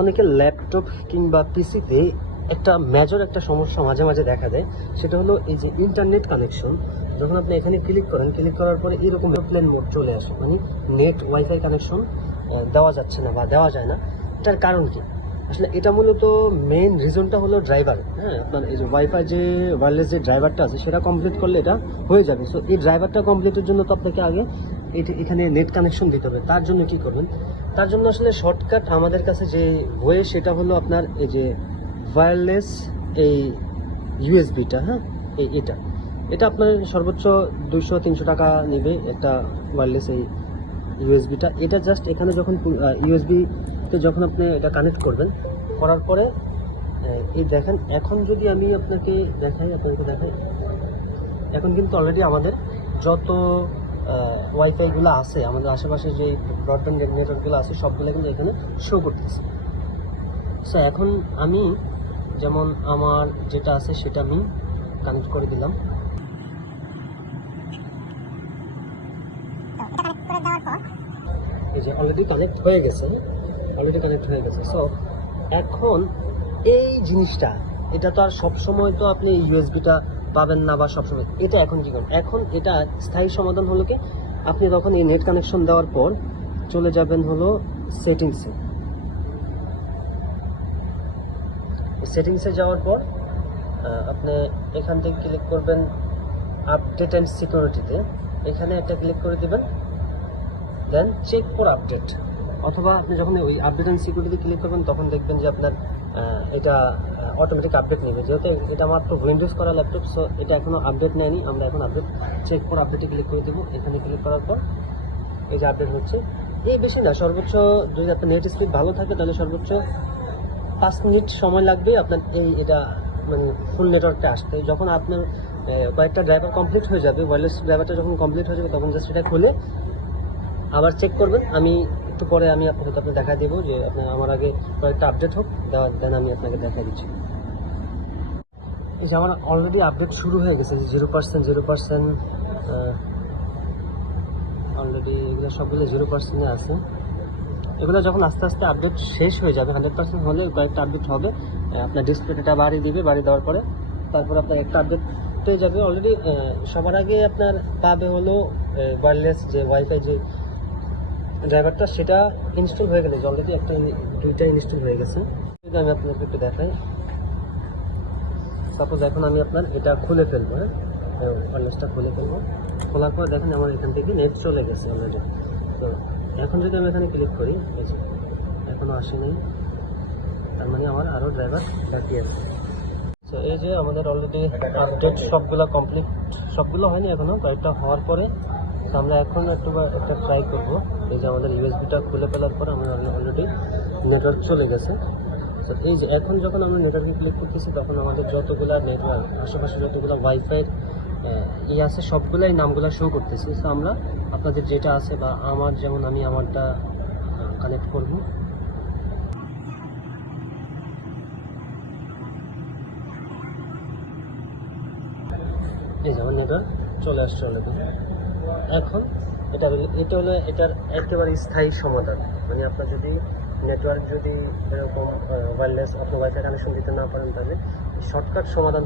অনেকের ল্যাপটপ কিংবা পিসিতে একটা মেজর একটা সমস্যা মাঝে মাঝে দেখা দেয়, সেটা হলো এই যে ইন্টারনেট কানেকশন। যখন আপনি এখানে ক্লিক করেন, ক্লিক করার পরে এরকম এরোপ্লেন মোড চলে আসে, মানে নেট ওয়াইফাই কানেকশন দেওয়া যাচ্ছে না বা দেওয়া যায় না। এটার কারণ কি? আসলে এটা মূলত মেইন রিজনটা হলো ড্রাইভার। হ্যাঁ, আপনার এই যে ওয়াইফাই যে ওয়্যারলেস যে ড্রাইভারটা আছে সেটা কমপ্লিট করলে এটা হয়ে যাবে। সো এই ড্রাইভারটা কমপ্লিটের জন্য তো আপনাকে আগে এখানে নেট কানেকশন দিতে হবে। তার জন্য কি করবেন? তার জন্য আসলে শর্টকাট আমাদের কাছে যে ওয়ে সেটা হলো আপনার এই যে ওয়্যারলেস এই ইউএসবিটা। হ্যাঁ, এটা এটা আপনার সর্বোচ্চ 200-300 টাকা নেবে একটা ওয়্যারলেস এই ইউএসবিটা। এটা জাস্ট এখানে যখন ইউএসবিতে যখন আপনি এটা কানেক্ট করবেন, করার পরে এই দেখেন, এখন যদি আমি আপনাকে দেখাই, এখন কিন্তু অলরেডি আমাদের যত ওয়াইফাইগুলো আছে, আমাদের আশেপাশে যে ব্রডব্যান্ড নেটওয়ার্কগুলো আছে সবগুলো কিন্তু এখানে শো করতেছে। সো এখন আমি যেমন আমার যেটা আছে সেটা আমি কানেক্ট করে দিলাম। এই যে অলরেডি কানেক্ট হয়ে গেছে, সো এখন এই জিনিসটা, এটা তো আর সবসময় তো আপনি ইউএসবিটা পাবেন না বা সবসময় এটা এখন কি করুন, এখন এটা স্থায়ী সমাধান হলো কি, আপনি তখন এই নেট কানেকশন দেওয়ার পর চলে যাবেন হলো সেটিংসে যাওয়ার পর আপনি এখান থেকে ক্লিক করবেন আপডেট অ্যান্ড সিকিউরিটিতে, এখানে একটা ক্লিক করে দেবেন, দেন চেক ফর আপডেট। অথবা আপনি যখন ওই আপডেট অ্যান্ড সিকিউরিটিতে ক্লিক করবেন তখন দেখবেন যে আপনার এটা অটোমেটিক আপডেট নেবে। যেহেতু এটা মাত্র উইন্ডোজ করা ল্যাপটপ, সো এটা এখনও আপডেট নেয়নি। আমরা এখন আপডেট চেক ফর আপডেটে ক্লিক করে দেবো। এখানে ক্লিক করার পর এই যে আপডেট হচ্ছে, এই বেশি না, সর্বোচ্চ যদি আপনার নেট স্পিড ভালো থাকে তাহলে সর্বোচ্চ 5 মিনিট সময় লাগবে আপনার এটা মানে ফুল নেটওয়ার্কটা আসতে। যখন আপনার কয়েকটা ড্রাইভার কমপ্লিট হয়ে যাবে, ওয়্যারলেস ড্রাইভারটা যখন কমপ্লিট হয়ে যাবে তখন জাস্ট সেটা খুলে আবার চেক করবেন। আমি একটু পরে আমি আপনাকে দেখা দেবো যে আপনার আমার আগে কয়েকটা আপডেট হোক, দেন আমি আপনাকে দেখা দিচ্ছি। এই যে আমার অলরেডি আপডেট শুরু হয়ে গেছে, 0% অলরেডি এগুলো সবগুলো 0%-এ আছে। এগুলো যখন আস্তে আস্তে আপডেট শেষ হয়ে যাবে, 100% হলে কয়েকটা আপডেট হবে, আপনার ডিসপ্লেটা বাড়িয়ে দিবে, বাড়িয়ে দেওয়ার পরে তারপর আপনার একটা আপডেট পেয়ে যাবে। অলরেডি সবার আগে আপনার পাবে হলো ওয়্যারলেস যে ওয়াইফাই যে ড্রাইভারটা, সেটা ইনস্টল হয়ে গেলে অলরেডি দুইটা ইনস্টল হয়ে গেছে। যদি আমি আপনাকে একটু দেখাই, সাপোজ এখন আমি আপনার এটা খুলে ফেলবো, হ্যাঁ, ওয়্যারলেসটা খুলে ফেলবো। খোলার পর দেখেন আমার এখান থেকে নেট চলে গেছে অলরেডি। তো এখন যদি আমি এখানে ক্লিক করি, এখনও আসেনি, তার মানে আমার আরও ড্রাইভার বাকি আছে। তো এই যে আমাদের অলরেডি আপডেট সবগুলো কমপ্লিট, সবগুলো হয়নি এখনও, কয়েকটা হওয়ার পরে। তো আমরা এখন একটা ট্রাই করবো। এই যে আমাদের ইউএসবিটা খুলে ফেলার পর আমরা অলরেডি নেটওয়ার্ক চলে গেছে। তো এই যে এখন যখন আমরা নেটওয়ার্কে ক্লিক করতেছি তখন আমাদের যতগুলো নেটওয়ার্ক আশেপাশে যতগুলো ওয়াইফাইয়ের আছে সবগুলাই নামগুলো শো করতেছি। তো আমরা আপনাদের যেটা আছে বা আমার, যেমন আমি আমারটা কানেক্ট করব। এই যেমন নেটওয়ার্ক চলে আসছে অলরেডি। এখন এটা হলো এটার একেবারে স্থায়ী সমাধান। মানে আপনার যদি নেটওয়ার্ক যদি এরকম ওয়্যারলেস আপনি ওয়াইফাই কানেকশন দিতে না পারেন, তাহলে শর্টকাট সমাধান